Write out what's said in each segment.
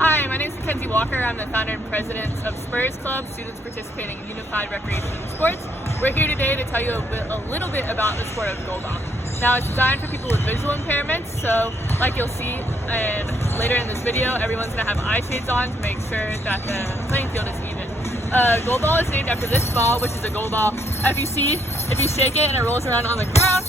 Hi, my name is Mackenzie Walker. I'm the founder and president of Spurs Club, students participating in unified recreation and sports. We're here today to tell you a little bit about the sport of goalball. Now, it's designed for people with visual impairments, so like you'll see and later in this video, everyone's going to have eye shades on to make sure that the playing field is even. Goalball is named after this ball, which is a goal ball. If you shake it and it rolls around on the ground,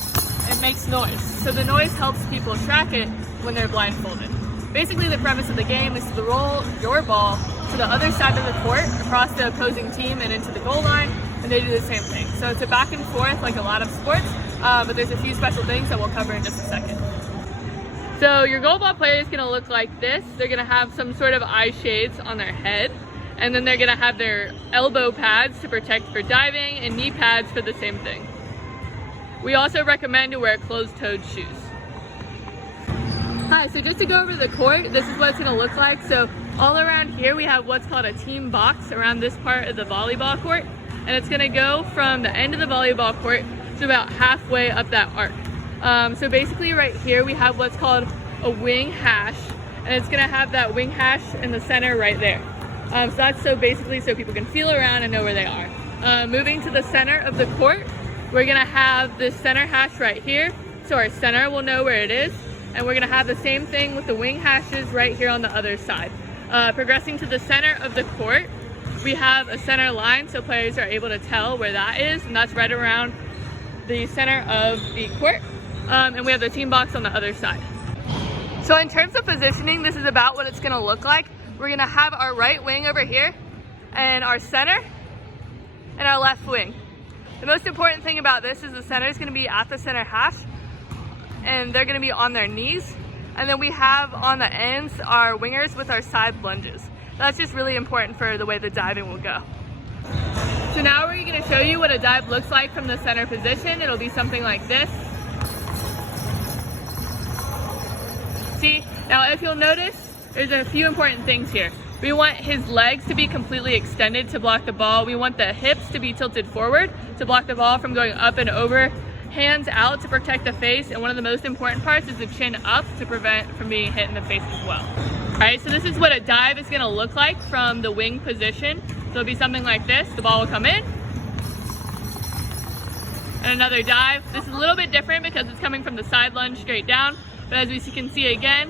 it makes noise. So the noise helps people track it when they're blindfolded. Basically, the premise of the game is to roll your ball to the other side of the court, across the opposing team and into the goal line, and they do the same thing. So it's a back and forth like a lot of sports, but there's a few special things that we'll cover in just a second. So your goalball player is going to look like this. They're going to have some sort of eye shades on their head, and then they're going to have their elbow pads to protect for diving and knee pads for the same thing. We also recommend to wear closed-toed shoes. Hi, so just to go over the court, this is what it's going to look like. So all around here we have what's called a team box around this part of the volleyball court, and it's going to go from the end of the volleyball court to about halfway up that arc. So basically right here we have what's called a wing hash, and it's going to have that wing hash in the center right there. So that's so people can feel around and know where they are. Moving to the center of the court, we're going to have this center hash right here, so our center will know where it is. And we're going to have the same thing with the wing hashes right here on the other side. Progressing to the center of the court, we have a center line so players are able to tell where that is, and that's right around the center of the court. And we have the team box on the other side. So in terms of positioning, this is about what it's going to look like. We're going to have our right wing over here, and our center, and our left wing. The most important thing about this is the center is going to be at the center hash, and they're going to be on their knees. And then we have on the ends our wingers with our side lunges. That's just really important for the way the diving will go. So now we're going to show you what a dive looks like from the center position. It'll be something like this. See, now if you'll notice, there's a few important things here. We want his legs to be completely extended to block the ball. We want the hips to be tilted forward to block the ball from going up and over. Hands out to protect the face, and one of the most important parts is the chin up to prevent from being hit in the face as well. Alright, so this is what a dive is going to look like from the wing position. So it'll be something like this. The ball will come in, and another dive. This is a little bit different because it's coming from the side lunge straight down, but as we can see again,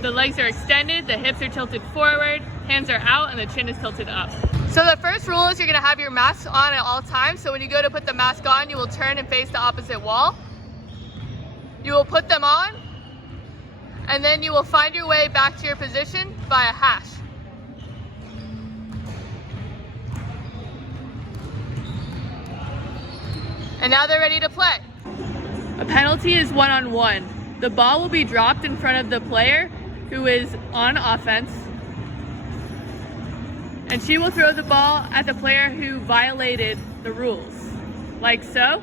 the legs are extended, the hips are tilted forward, hands are out, and the chin is tilted up. So the first rule is you're going to have your mask on at all times. So when you go to put the mask on, you will turn and face the opposite wall. You will put them on, and then you will find your way back to your position via hash. And now they're ready to play. A penalty is one-on-one. The ball will be dropped in front of the player who is on offense, and she will throw the ball at the player who violated the rules, like so.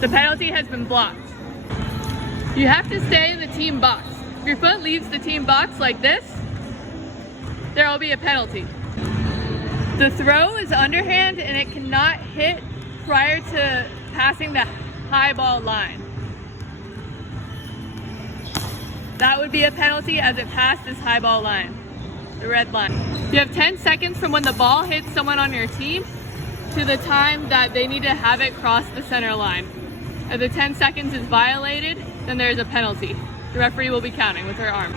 The penalty has been blocked. You have to stay in the team box. If your foot leaves the team box like this, there will be a penalty. The throw is underhand and it cannot hit prior to passing the high ball line. That would be a penalty as it passed this high ball line, the red line. You have 10 seconds from when the ball hits someone on your team to the time that they need to have it cross the center line. If the 10 seconds is violated, then there's a penalty. The referee will be counting with her arm.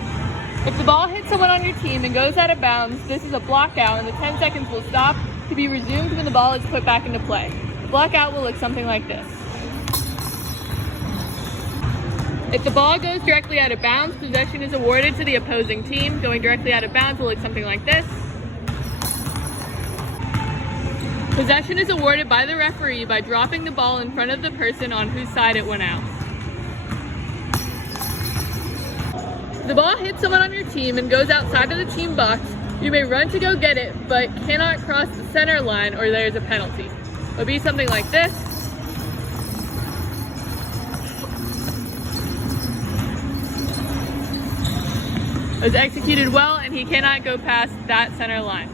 If the ball hits someone on your team and goes out of bounds, this is a blockout, and the 10 seconds will stop to be resumed when the ball is put back into play. The blockout will look something like this. If the ball goes directly out of bounds, possession is awarded to the opposing team. Going directly out of bounds will look something like this. Possession is awarded by the referee by dropping the ball in front of the person on whose side it went out. If the ball hits someone on your team and goes outside of the team box, you may run to go get it, but cannot cross the center line or there's a penalty. It'll be something like this. It was executed well, and he cannot go past that center line.